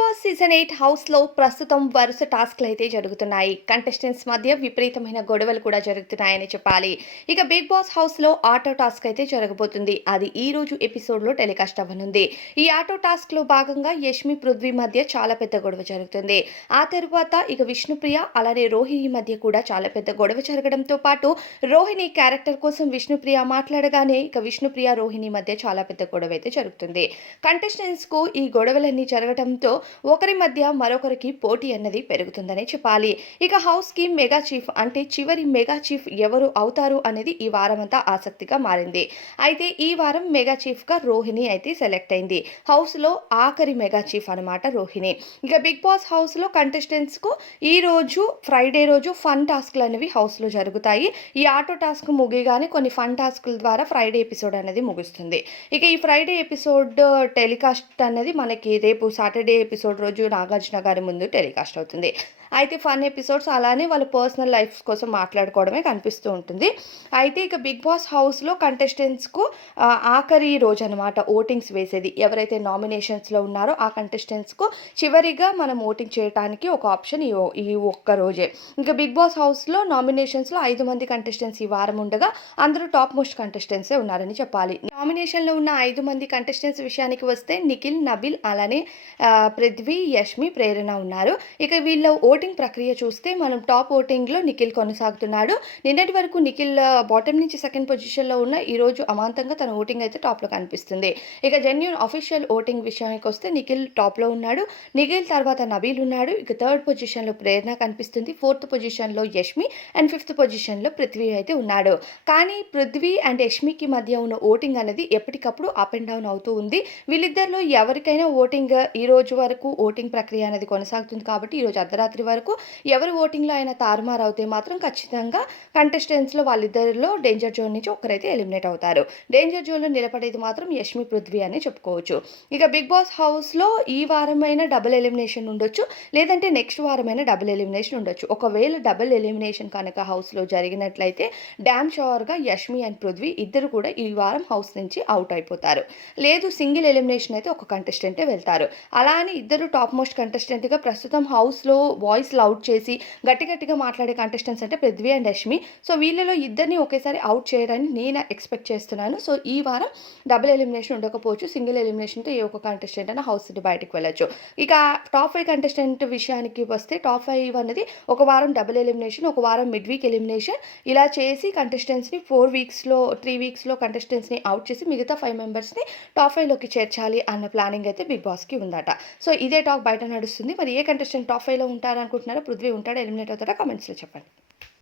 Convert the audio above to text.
Boss season 8 హౌస్‌లో ప్రస్తుతం వరుస టాస్క్‌లు అయితే జరుగుతున్నాయి. కంటెస్టెంట్స్ మధ్య విపరీతమైన గొడవలు కూడా జరుగుతున్నాయని చెప్పాలి. ఇక బిగ్ బాస్ హౌస్‌లో ఆటో టాస్క్ అయితే జరగబోతుంది. అది ఈ రోజు ఎపిసోడ్‌లో టెలికాస్ట్ అవ్వనుంది. ఈ ఆటో టాస్క్‌లో భాగంగా యష్మి, పృథ్వీ మధ్య చాలా పెద్ద గొడవ జరుగుతుంది. ఆ తరువాత ఇక విష్ణుప్రియ అలానే రోహిణి మధ్య కూడా చాలా పెద్ద గొడవ జరగడంతో పాటు రోహిణి క్యారెక్టర్ కోసం విష్ణుప్రియ మాట్లాడగానే ఇక విష్ణుప్రియ, రోహిణి మధ్య చాలా పెద్ద గొడవ అయితే జరుగుతుంది. కంటెస్టెంట్స్‌కు ఈ గొడవలన్నీ జరగటంతో ఒకరి మధ్య మరొకరికి పోటీ అన్నది పెరుగుతుందనే చెప్పాలి. ఇక హౌస్‌కి మెగా చీఫ్ అంటే చివరి మెగా చీఫ్ ఎవరు అవుతారు అనేది ఈ వారమంతా ఆసక్తిగా మారింది. అయితే ఈ వారం మెగా చీఫ్‌గా రోహిణి అయితే సెలెక్ట్ అయింది. హౌస్‌లో ఆఖరి మెగా చీఫ్ అనమాట రోహిణి. ఇక బిగ్ బాస్ హౌస్‌లో కంటెస్టెంట్స్‌కు ఈ రోజు ఫ్రైడే రోజు ఫన్ టాస్క్‌లు అనేవి హౌస్‌లో జరుగుతాయి. ఈ ఆటో టాస్క్ ముగియగానే కొన్ని ఫన్ టాస్క్‌ల ద్వారా ఫ్రైడే ఎపిసోడ్ అనేది ముగుస్తుంది. ఇక ఈ ఫ్రైడే ఎపిసోడ్ టెలికాస్ట్ అనేది మనకి రేపు సాటర్డే ఎపిసోడ్ రోజు నాగార్జున గారి ముందు టెలికాస్ట్ అవుతుంది. అయితే ఫన్ ఎపిసోడ్స్ అలానే వాళ్ళ పర్సనల్ లైఫ్స్ కోసం మాట్లాడుకోవడమే కనిపిస్తూ ఉంటుంది. అయితే ఇక బిగ్ బాస్ హౌస్‌లో కంటెస్టెంట్స్‌కు ఆఖరి రోజనమాట ఓటింగ్స్ వేసేది. ఎవరైతే నామినేషన్స్‌లో ఉన్నారో ఆ కంటెస్టెంట్స్‌కు చివరిగా మనం ఓటింగ్ చేయటానికి ఒక ఆప్షన్ ఈ ఒక్క రోజే. ఇంకా బిగ్ బాస్ హౌస్‌లో నామినేషన్స్‌లో 5 మంది కంటెస్టెంట్స్ ఈ వారం ఉండగా అందరూ టాప్ మోస్ట్ కంటెస్టెంట్సే ఉన్నారని చెప్పాలి. నామినేషన్‌లో ఉన్న 5 మంది కంటెస్టెంట్స్ విషయానికి వస్తే నిఖిల్, నబిల్ అలానే పృథ్వీ, యష్మి, ప్రేరణ ఉన్నారు. ఇక వీళ్ళ ఓటింగ్ ప్రక్రియ చూస్తే మనం టాప్ ఓటింగ్‌లో నిఖిల్ కొనసాగుతున్నాడు. నిన్నటి వరకు నిఖిల్ బాటమ్ నుంచి సెకండ్ పొజిషన్‌లో ఉన్న ఈరోజు అమాంతంగా తన ఓటింగ్ అయితే టాప్‌లో కనిపిస్తుంది. ఇక జెన్యూన్ అఫీషియల్ ఓటింగ్ విషయానికొస్తే నిఖిల్ టాప్‌లో ఉన్నాడు. నిఖిల్ తర్వాత నబీల్ ఉన్నాడు. ఇక థర్డ్ పొజిషన్‌లో ప్రేరణ కనిపిస్తుంది. ఫోర్త్ పొజిషన్‌లో యష్మి అండ్ ఫిఫ్త్ పొజిషన్‌లో పృథ్వీ అయితే ఉన్నాడు. కానీ పృథ్వీ అండ్ యష్మికి మధ్య ఉన్న ఓటింగ్ అనేది ఎప్పటికప్పుడు అప్ అండ్ డౌన్ అవుతూ ఉంది. వీళ్ళిద్దరిలో ఎవరికైనా ఓటింగ్ ఈ రోజు వరకు ఓటింగ్ ప్రక్రియ అనేది కొనసాగుతుంది కాబట్టి ఈరోజు అర్ధరాత్రి వరకు ఎవరి ఓటింగ్‌లో అయినా తారుమారవుతే మాత్రం ఖచ్చితంగా కంటెస్టెంట్స్‌లో వాళ్ళిద్దరిలో డేంజర్ జోన్ నుంచి ఒకరైతే ఎలిమినేట్ అవుతారు. డేంజర్ జోన్‌లో నిలబడేది మాత్రం యష్మి, పృథ్వీ అనే చెప్పుకోవచ్చు. ఇక బిగ్ బాస్ హౌస్‌లో ఈ వారమైనా డబుల్ ఎలిమినేషన్ ఉండొచ్చు. లేదంటే నెక్స్ట్ వారమైనా డబుల్ ఎలిమినేషన్ ఉండొచ్చు. ఒకవేళ డబుల్ ఎలిమినేషన్ కనుక హౌస్‌లో జరిగినట్లయితే డామ్ షూర్‌గా యష్మి అండ్ పృథ్వీ ఇద్దరు కూడా ఈ వారం హౌస్ నుంచి అవుట్ అయిపోతారు. లేదు సింగిల్ ఎలిమినేషన్ అయితే ఒక కంటెస్టెంటే వెళ్తారు. అలా అని ఇద్దరు టాప్ మోస్ట్ కంటెస్టెంట్‌గా ప్రస్తుతం హౌస్‌లో వాయిస్ లౌడ్ చేసి గట్టిగా మాట్లాడే కంటెస్టెంట్స్ అంటే పృథ్వీ అండ్ యష్మి. సో వీళ్ళలో ఇద్దరిని ఒకేసారి అవుట్ చేయడాన్ని నేను ఎక్స్‌పెక్ట్ చేస్తున్నాను. సో ఈ వారం డబుల్ ఎలిమినేషన్ ఉండకపోవచ్చు. సింగిల్ ఎలిమినేషన్‌తో ఏ ఒక్క కంటెస్టెంట్ అయినా హౌస్ నుండి బయటికి వెళ్ళొచ్చు. ఇక టాప్ 5 కంటెస్టెంట్ విషయానికి వస్తే టాప్ 5 అనేది ఒక వారం డబుల్ ఎలిమినేషన్, ఒక వారం మిడ్ వీక్ ఎలిమినేషన్ ఇలా చేసి కంటెస్టెంట్స్‌ని 3 వీక్స్‌లో కంటెస్టెంట్స్‌ని అవుట్ చేసి మిగతా 5 మెంబర్స్‌ని టాప్ 5లోకి చేర్చాలి అన్న ప్లానింగ్ అయితే బిగ్ బాస్‌కి ఉందట. సో ఇదే టాక్ బయట నడుస్తుంది. మరి ఏ కంటెస్టెంట్ టాప్ 5లో ఉంటారనుకుంటున్నారో? పృథ్వీ ఉంటాడా? ఎలిమినేట్ అవుతాడా? కామెంట్స్‌లో చెప్పండి.